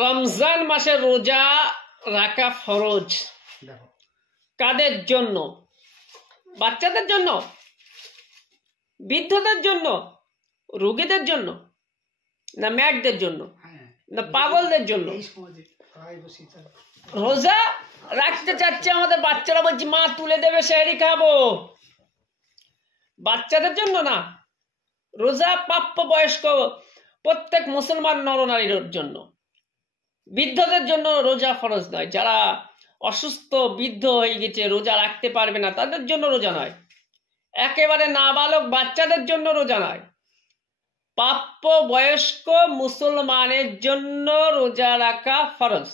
রমজান মাসে রোজা রাখা ফরজ। কাদের জন্য? বাচ্চাদের জন্য, বৃদ্ধদের জন্য, রোগীদের জন্য, না ম্যাটদের জন্য, না পাগলদের জন্য? রোজা রাখতে চাচ্ছে আমাদের বাচ্চারা, বলছি মা তুলে দেবে সেহরি খাবো। বাচ্চাদের জন্য না, রোজা প্রাপ্য বয়স্ক প্রত্যেক মুসলমান নরনারীর জন্য। বৃদ্ধদের জন্য রোজা ফরজ নয়। যারা অসুস্থ বৃদ্ধ হয়ে গেছে, রোজা রাখতে পারবে না, তাদের জন্য রোজা নয়। একেবারে নাবালক বাচ্চাদের জন্য রোজা নয়। প্রাপ্য বয়স্ক মুসলমানের জন্য রোজা রাখা ফরজ।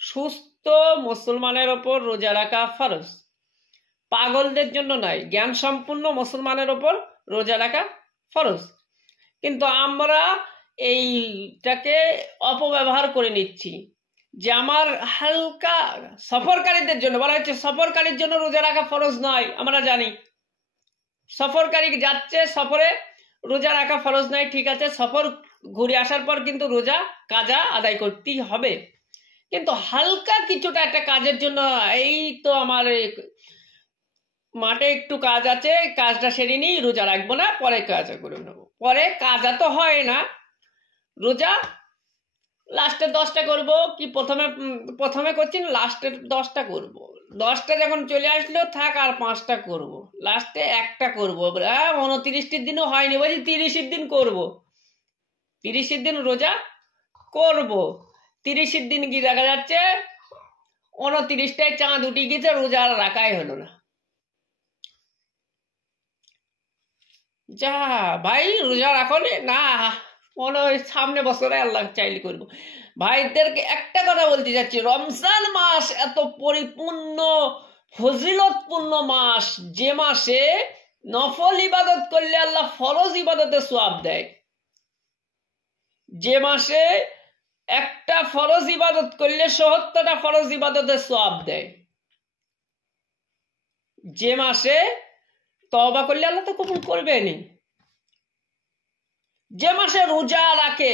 সুস্থ মুসলমানের ওপর রোজা রাখা ফরজ, পাগলদের জন্য নয়। জ্ঞান সম্পূর্ণ মুসলমানের ওপর রোজা রাখা ফরজ। কিন্তু আমরা এইটাকে অপব্যবহার করে নিচ্ছি যে আমার হালকা সফরকারীদের জন্য বলা হচ্ছে, সফরকারীর জন্য রোজা রাখা ফরজ নয়। আমরা জানি সফরকারী যাচ্ছে সফরে, রোজা রাখা ফরজ নয়, ঠিক আছে। সফর ঘুরে আসার পর কিন্তু রোজা কাজা আদায় করতেই হবে। কিন্তু হালকা কিছুটা একটা কাজের জন্য, এই তো আমার মাঠে একটু কাজ আছে, কাজটা সেরে নিই, রোজা রাখবো না, পরে কাজা করে নেবো। পরে কাজা তো হয় না, রোজা লাস্টে 10টা করবো, কি প্রথমে করছি না, লাস্টে 10টা করবো। 10টা যখন চলে আসলো থাক আর 5টা করবো, লাস্টে একটা করবো। 29টির দিনও হয়নি, বলছি 30-এর দিন করবো। 30-এর দিন রোজা করবো। 30-এর দিন গিয়ে দেখা যাচ্ছে 29টায় চাঁদ উঠে গেছে, রোজা আর রাখাই হলো না। যা ভাই রোজা রাখো না, মনে হয় সামনে বছরে আল্লাহ চাইলে করবো। ভাইদেরকে একটা কথা বলতে যাচ্ছি, রমজান মাস এত পরিপূর্ণ ফজিলতপূর্ণ মাস, যে মাসে নফল ইবাদত করলে আল্লাহ ফরজ ইবাদতে সওয়াব দেয়। যে মাসে একটা ফরজ ইবাদত করলে ৭০টা ফরজ ইবাদতে সওয়াব দেয়। যে মাসে তওবা করলে আল্লাহ তো কবুল করবেনই। যে মাসে রোজা রাখে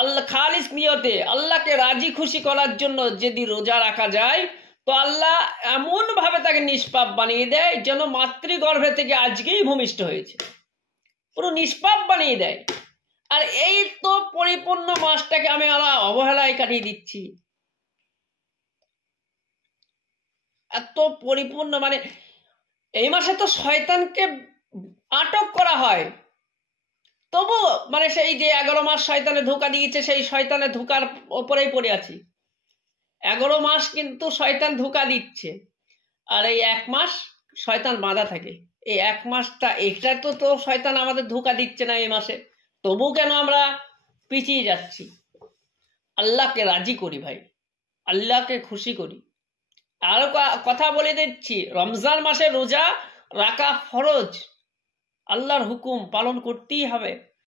আল্লাহ খালিস নিয়তে আল্লাহকে রাজি খুশি করার জন্য যদি রোজা রাখা যায়, তো আল্লাহ এমন ভাবে তাকে নিষ্পাপ বানিয়ে দেয় যেন মাতৃগর্ভে থেকে আজকেই ভূমিষ্ঠ হয়েছে, পুরো নিষ্পাপ বানিয়ে দেয়। আর এই তো পরিপূর্ণ মাসটাকে আমি অবহেলায় কাটিয়ে দিচ্ছি। এত পরিপূর্ণ, মানে এই মাসে তো শয়তানকে আটক করা হয়, তবু মানে সেই যে 11 মাস শয়তানে ধোঁকা দিয়েছে, সেই শয়তানের ধোঁকার ওপরেই পড়ে আছি। 11 মাস কিন্তু শয়তান ধোঁকা দিচ্ছে, আর এই 1 মাস শয়তান বাঁধা থাকে। এই 1 মাসটা এটা তো শয়তান আমাদের ধোঁকা দিচ্ছে না এই মাসে, তবু কেন আমরা পিছিয়ে যাচ্ছি? আল্লাহকে রাজি করি ভাই, আল্লাহকে খুশি করি। আরো কথা বলে দিচ্ছি, রমজান মাসে রোজা রাখা ফরজ, আল্লাহর হুকুম পালন করতেই হবে।